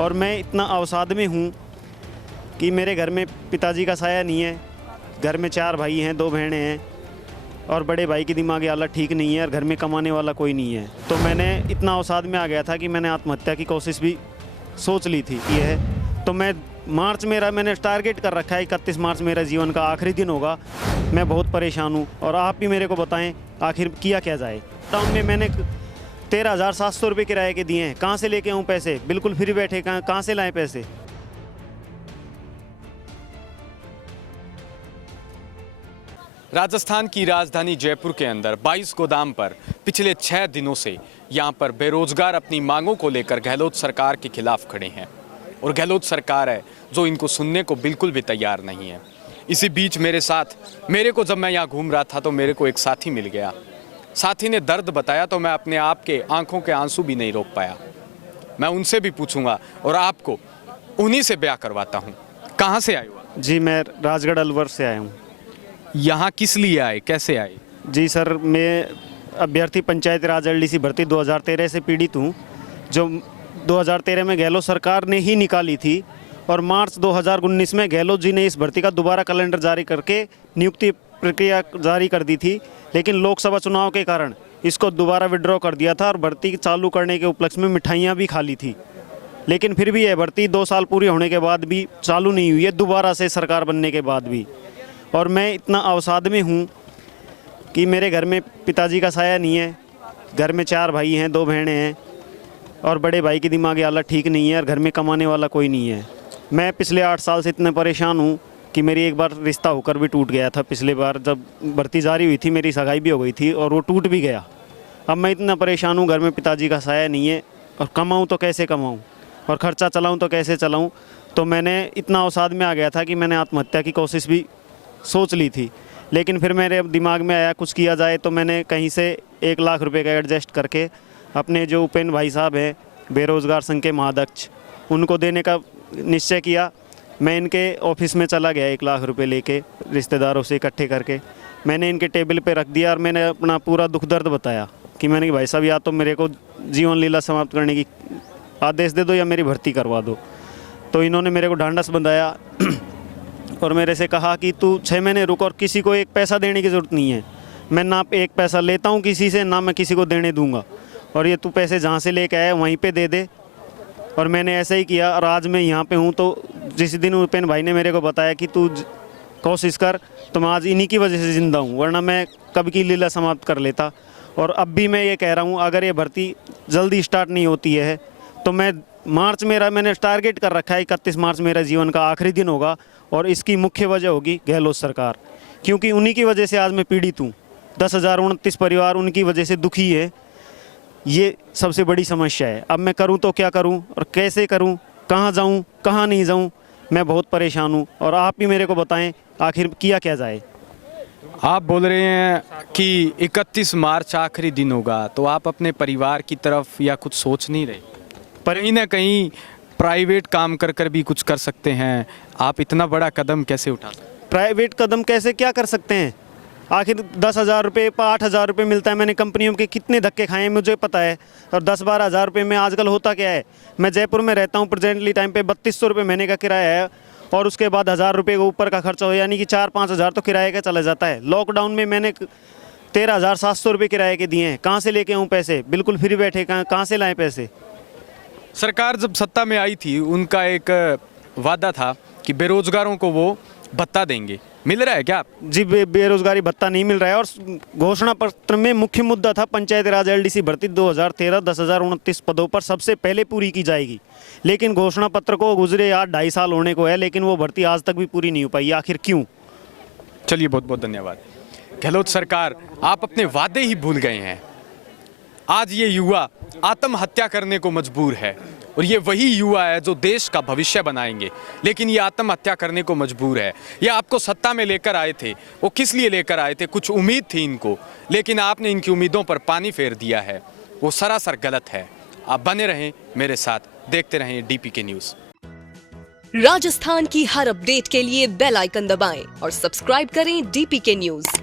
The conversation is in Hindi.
और मैं इतना अवसाद में हूँ कि मेरे घर में पिताजी का साया नहीं है। घर में 4 भाई हैं, 2 बहनें हैं और बड़े भाई की दिमागी हालत ठीक नहीं है और घर में कमाने वाला कोई नहीं है। तो मैंने इतना अवसाद में आ गया था कि मैंने आत्महत्या की कोशिश भी सोच ली थी कि है। तो मैंने टारगेट कर रखा है 31 मार्च मेरा जीवन का आखिरी दिन होगा। मैं बहुत परेशान हूँ और आप भी मेरे को बताएं आखिर किया क्या जाए। टाउन में मैंने 13,700 रुपये किराए के दिए हैं। कहाँ से लेके आऊँ पैसे? बिल्कुल फ्री बैठे, कहाँ से लाएं पैसे? राजस्थान की राजधानी जयपुर के अंदर 22 गोदाम पर पिछले 6 दिनों से यहां पर बेरोजगार अपनी मांगों को लेकर गहलोत सरकार के खिलाफ खड़े हैं और गहलोत सरकार है जो इनको सुनने को बिल्कुल भी तैयार नहीं है। इसी बीच मेरे को जब मैं यहाँ घूम रहा था तो मेरे को एक साथी मिल गया। साथी ने दर्द बताया तो मैं अपने आप के आंखों के आंसू भी नहीं रोक पाया। मैं उनसे भी पूछूंगा और आपको उन्हीं से ब्याह करवाता हूँ। कहाँ से आए हो? जी, मैं राजगढ़ अलवर से आया हूँ। यहाँ किस लिए आए, कैसे आए? जी सर, मैं अभ्यर्थी पंचायती राज एलडीसी भर्ती 2013 से पीड़ित हूँ, जो 2013 में गहलोत सरकार ने ही निकाली थी और मार्च 2019 में गहलोत जी ने इस भर्ती का दोबारा कैलेंडर जारी करके नियुक्ति प्रक्रिया जारी कर दी थी। लेकिन लोकसभा चुनाव के कारण इसको दोबारा विड्रॉ कर दिया था और भर्ती चालू करने के उपलक्ष्य में मिठाइयाँ भी खा ली थी। लेकिन फिर भी यह भर्ती 2 साल पूरी होने के बाद भी चालू नहीं हुई है, दोबारा से सरकार बनने के बाद भी। और मैं इतना अवसाद में हूँ कि मेरे घर में पिताजी का साया नहीं है। घर में 4 भाई हैं, 2 बहनें हैं और बड़े भाई की दिमागी हालत ठीक नहीं है और घर में कमाने वाला कोई नहीं है। मैं पिछले 8 साल से इतने परेशान हूँ कि मेरी एक बार रिश्ता होकर भी टूट गया था। पिछले बार जब भर्ती जारी हुई थी मेरी सगाई भी हो गई थी और वो टूट भी गया। अब मैं इतना परेशान हूँ, घर में पिताजी का साया नहीं है और कमाऊँ तो कैसे कमाऊँ और ख़र्चा चलाऊँ तो कैसे चलाऊँ। तो मैंने इतना अवसाद में आ गया था कि मैंने आत्महत्या की कोशिश भी सोच ली थी। लेकिन फिर मेरे दिमाग में आया कुछ किया जाए, तो मैंने कहीं से 1 लाख रुपए का एडजस्ट करके अपने जो उपेंद्र भाई साहब हैं बेरोज़गार संघ के महाअध्यक्ष, उनको देने का निश्चय किया। मैं इनके ऑफिस में चला गया 1 लाख रुपए लेके रिश्तेदारों से इकट्ठे करके। मैंने इनके टेबल पे रख दिया और मैंने अपना पूरा दुख दर्द बताया कि मैंने कि भाई साहब या तो मेरे को जीवन लीला समाप्त करने की आदेश दे दो या मेरी भर्ती करवा दो। तो इन्होंने मेरे को ढांढस बंधाया और मेरे से कहा कि तू 6 महीने रुक और किसी को 1 पैसा देने की ज़रूरत नहीं है। मैं ना 1 पैसा लेता हूँ किसी से, ना मैं किसी को देने दूंगा और ये तू पैसे जहाँ से लेके आया वहीं पे दे दे। और मैंने ऐसा ही किया और आज मैं यहाँ पे हूँ। तो जिस दिन उपेंद्र भाई ने मेरे को बताया कि तू कोशिश कर, तो मैं आज इन्हीं की वजह से ज़िंदा हूँ, वरना मैं कब की लीला समाप्त कर लेता। और अब भी मैं ये कह रहा हूँ, अगर ये भर्ती जल्दी स्टार्ट नहीं होती है तो मैंने टारगेट कर रखा है 31 मार्च मेरा जीवन का आखिरी दिन होगा और इसकी मुख्य वजह होगी गहलोत सरकार, क्योंकि उन्हीं की वजह से आज मैं पीड़ित हूँ। 10,029 परिवार उनकी वजह से दुखी है। ये सबसे बड़ी समस्या है। अब मैं करूँ तो क्या करूँ और कैसे करूँ, कहाँ जाऊँ कहाँ नहीं जाऊँ, मैं बहुत परेशान हूँ और आप भी मेरे को बताएं आखिर किया क्या जाए। आप बोल रहे हैं कि 31 मार्च आखिरी दिन होगा, तो आप अपने परिवार की तरफ या कुछ सोच नहीं रहे? पर कहीं ना कहीं प्राइवेट काम कर कर भी कुछ कर सकते हैं। आप इतना बड़ा कदम कैसे उठा सकते हैं? प्राइवेट कदम कैसे क्या कर सकते हैं? आखिर 10,000 रुपये 8,000 रुपये मिलता है। मैंने कंपनियों के कितने धक्के खाए हैं मुझे पता है। और 10-12 हज़ार रुपये में आजकल होता क्या है, मैं जयपुर में रहता हूँ, प्रेजेंटली टाइम पे 3200 रुपये महीने का किराया है और उसके बाद 1,000 रुपये के ऊपर का खर्चा हो, यानी कि 4-5 हज़ार तो किराए का चला जाता है। लॉकडाउन में मैंने 13,700 रुपये किराए के दिए हैं। कहाँ से लेके आऊँ पैसे? बिल्कुल फ्री बैठे, कहाँ से लाएँ पैसे? सरकार जब सत्ता में आई थी उनका एक वादा था कि बेरोजगारों को वो भत्ता देंगे, मिल रहा है क्या? जी, बेरोजगारी भत्ता नहीं मिल रहा है। और घोषणा पत्र में मुख्य मुद्दा था पंचायती राज एलडीसी भर्ती 2013 10,029 पदों पर सबसे पहले पूरी की जाएगी। लेकिन घोषणा पत्र को गुजरे आज 2.5 साल होने को है, लेकिन वो भर्ती आज तक भी पूरी नहीं हो पाई। आखिर क्यों? चलिए, बहुत बहुत धन्यवाद। गहलोत सरकार, आप अपने वादे ही भूल गए हैं। आज ये युवा आत्महत्या करने को मजबूर है और ये वही युवा है जो देश का भविष्य बनाएंगे, लेकिन ये आत्महत्या करने को मजबूर है। ये आपको सत्ता में लेकर आए थे, वो किस लिए लेकर आए थे? कुछ उम्मीद थी इनको, लेकिन आपने इनकी उम्मीदों पर पानी फेर दिया है। वो सरासर गलत है। आप बने रहें मेरे साथ, देखते रहें DPK न्यूज़। राजस्थान की हर अपडेट के लिए बेल आइकन दबाएं और सब्सक्राइब करें DPK न्यूज़।